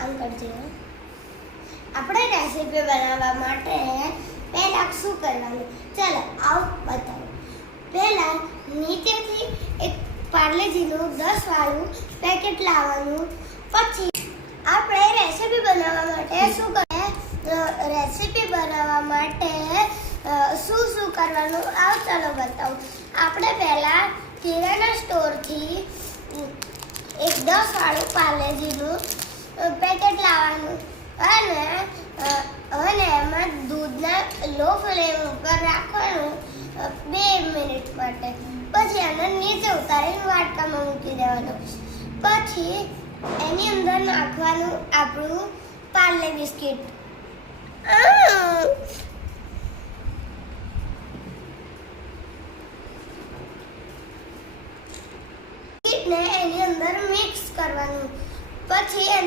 આમ કરજે. આપણે રેસીપી બનાવવા માટે પહેલા શું કરવાનું? ચાલો આવું બતાવો. પહેલા નીચેથી એક પાર્લેજીનું 10 વાળું પેકેટ લાવવાનું. પછી આપણે રેસીપી બનાવવા માટે શું કરીએ? રેસીપી બનાવવા માટે શું કરવાનું? આવ ચાલો બતાવું. આપણે પહેલા કિરાના સ્ટોરથી એક 10 વાળું પાર્લેજીનું પેકેટ લાવવાનું અને એમાં દૂધના લો ફ્લેમ ઉપર રાખવાનું 2 મિનિટ માટે. પછી એને નીચે ઉતારીને વાટકામાં મૂકી દેવાનું. પછી એની અંદર નાખવાનું આપણું પાર્લે બિસ્કિટ. ને એની અંદર મિક્સ કરવાનું. પછી